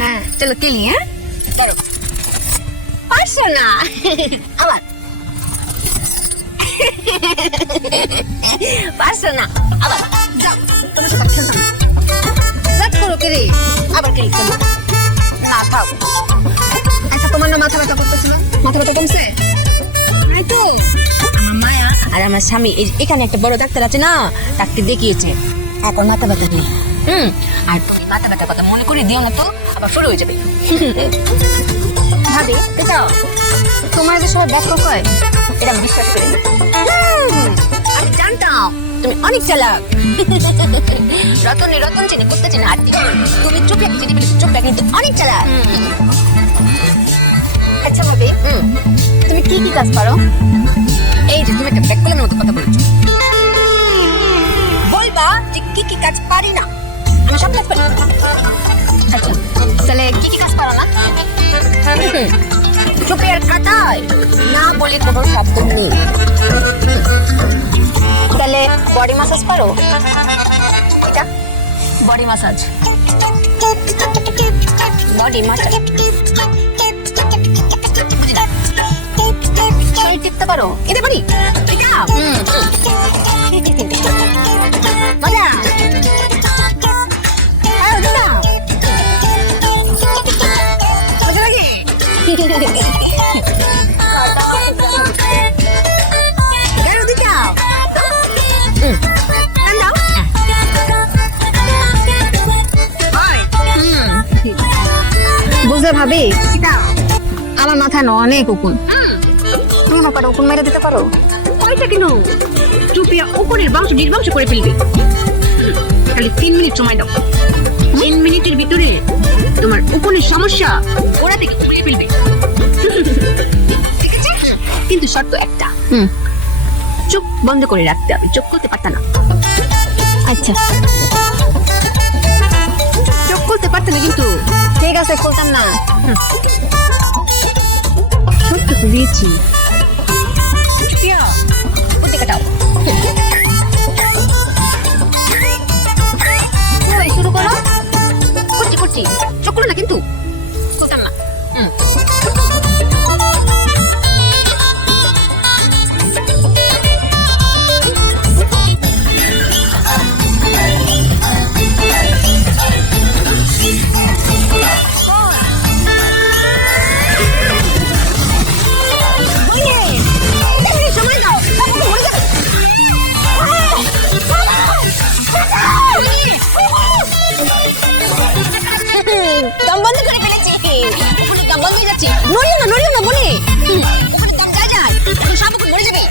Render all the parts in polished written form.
হ্যাঁ চলো খেলি। হ্যাঁ করো, পারছো না আবার পারছো না আবার যাও, তোমার সাথে খেলতাম না। রাত করো কেরে, আবার কেলি চলো না খাও। আচ্ছা তোমার না মাথা ব্যথা করতেছিল, মাথা ব্যথা কমছে? তো আমার মায়া আর আমার স্বামী এখানে একটা বড় ডাক্তার আছে না, ডাক্তার দেখিয়েছে, এখন মাথা ব্যথা নেই। আর তুমি মাথা ব্যথার কথা মনে করে দিও না তো, আবার শুরু হয়ে যাবে। ভাবি যাও, তোমার যে সবাই ব্যাক হয় এটা আমি বিশ্বাস করি না। আমি জানতাম তুমি অনেক চালাক। রতন চিনি করতে চিনি আর তুমি চোখে চিনি চোখটা কিন্তু অনেক চালাক। আচ্ছা ভাবি তুমি কি কি কাজ পারো? এই যে তুমি একটা ব্যাক কলের মতো কথা বলেছো, বলবা যে কি কি কাজ পারি না। আমি সব কাজ পারি। আচ্ছা তাহলে কি কি কাজ পারো না? চোখের কাটায় না বলে কোনো শব্দ নেই। তাহলে বডি ম্যাসাজ পারো? এটা বডি ম্যাসাজ, বডি ম্যাসাজ শরীর টিপতে পারো? এটা পারি। মজা বুঝলে ভাবি, আমার মাথায় না অনেক উকুন। তুমি না পারো উকুন মেরে দিতে পারো? কয়টা কেন, চুপিয়া উপরের বাংশ নির্বাংশ করে ফেলবে। খালি 3 মিনিট সময় দাও, 3 মিনিটের ভিতরে তোমার উকুনের সমস্যা ওরা থেকে উড়িয়ে ফেলবে। ঠিক আছে, কিন্তু শর্ত একটা, চোখ বন্ধ করে রাখতে হবে, চোখ করতে পারতা না। আচ্ছা চোখ করতে পারতে না কিন্তু? ঠিক আছে করতাম না। সত্যি দিয়েছি শুরু করো। করছি চোখ করো না কিন্তু করতাম না। দম বন্ধ করে ফেলেছি, দম বন্ধ হয়ে যাচ্ছে। নড়িও না মনে, উপরে দম যায় সব মরে যাবে।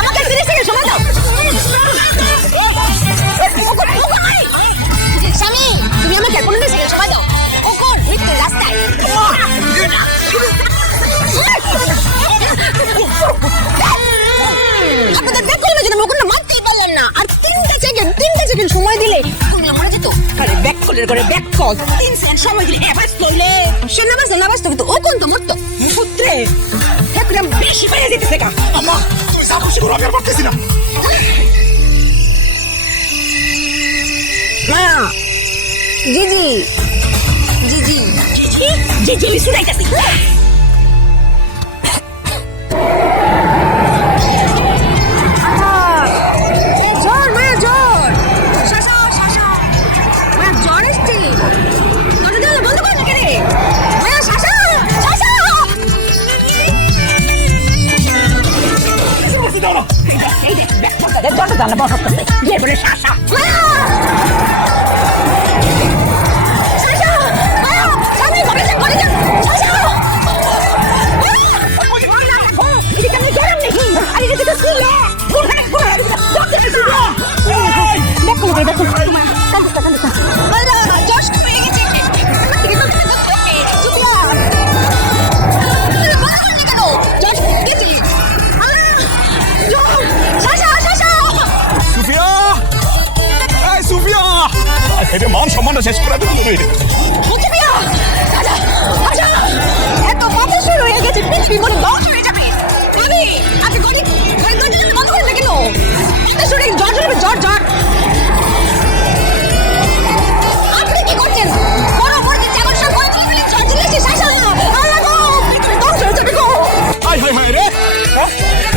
আমাকে 30 সেকেন্ড সময় দাও। স্বামী তুমি আমাকে 15 সেকেন্ড সময় দাও। ওকর মৃত্যুর রাস্তায়। আপনাদের ব্যাক করলে যদি ওখানে মারতেই পারলেন না, আর 3টা সেকেন্ড সময় দিলে তুমি মরে যেত। আরে ব্যাক কলের করে ব্যাক কল 3 সেকেন্ড সময় দিলে এভাস করলে সে না বাস কিন্তু ও কোন তো মরতো পুত্রে একদম বেশি বেড়ে যেতেছে। কা আম্মা তুমি সাকুশি করে আগার করতেছি না। মা জিজি শুনাইতাছি। জানা বসত করতে গিয়ে বলে শাসা এটা মান সম্মানটা শেষ করে দিল রে। এত মাথা শুরু হয়ে গেছে, পৃথিবী মনে ধ্বংস হয়ে যাবে। আমি গরিব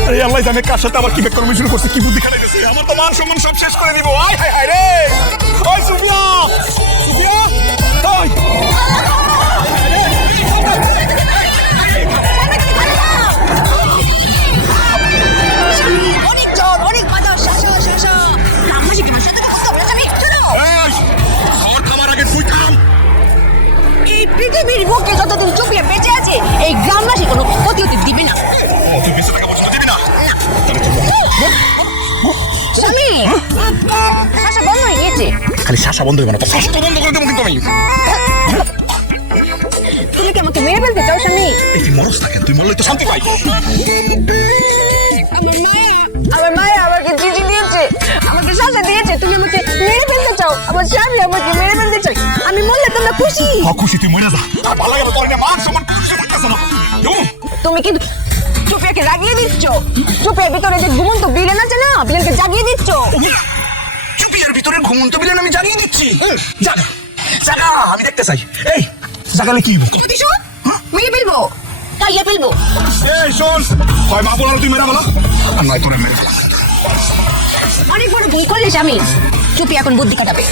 আরে আল্লাহ জানে কার সাথে আবার কি বেকরমি শুরু করছে, কি বুদ্ধি খাটাইতেছে। আমার তো মান সম্মান সব শেষ করে দিব। আয় হায় হায় রে, ওই সুফিয়া, সুফিয়া, ওই অনেক জ্বর, অনেক বাতাস, শাসা শাসা। গ্রামবাসী তোমার সাথে কথা বলে যাবে, শোনো। এই, খাওয়ার খাবার আগে তুই খাও। এই পৃথিবীর বুকে যতদিন চুপিয়ে বেঁচে আছে, এই গ্রামবাসী কোনো ক্ষতি হতে দিবে না। ও, তুই বেঁচে থাকা পর্যন্ত দিবি না? স্বামী, শাসা বন্ধ হয়ে গিয়েছে। খালি শ্বাসা বন্ধ হইবে না, তো শ্বাসটা বন্ধ করে দেবো কিন্তু আমি। তুমি কি আমাকে মেরে ফেলতে চাও স্বামী? এই কি মরস থাকেন, তুই মরলেই তো শান্তি পাই। আমার মায়া আমাকে চিঠি দিয়েছে, আমাকে শাসা দিয়েছে। তুমি আমাকে মেরে ফেলতে চাও, আমার স্বামী আমাকে মেরে ফেলতে চাই। আমি বললে তোমরা খুশি? খুশি, তুই মরে যা। আর ভালো লাগে না, তোর মান সম্মান কিছু থাকতেছে না। তুমি কিন্তু চুপিয়াকে জাগিয়ে দিচ্ছ। চুপিয়ার ভিতরে যে ঘুমন্ত বিলেন আছে না, বিলেনকে জাগিয়ে দিচ্ছ। চুপিয়ার ভিতরে ঘুমন্ত বিলেন আমি জানিয়ে দিচ্ছি। জাগা জাগা, আমি দেখতে চাই। এই জাগালে কি হইব? দিছো মেরে ফেলবো, খাইয়ে ফেলবো। এই শোন, হয় মা বলার তুই মেরা বলা, আর নয় তোরা মেরে ফেলা। অনেক বড় ভুল করলে স্বামী। চুপি এখন বুদ্ধি কাটাবে।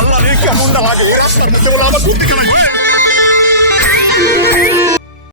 আল্লাহ রে, কেমনটা লাগে এই রাস্তার মধ্যে বলে আমার বুদ্ধি কেন?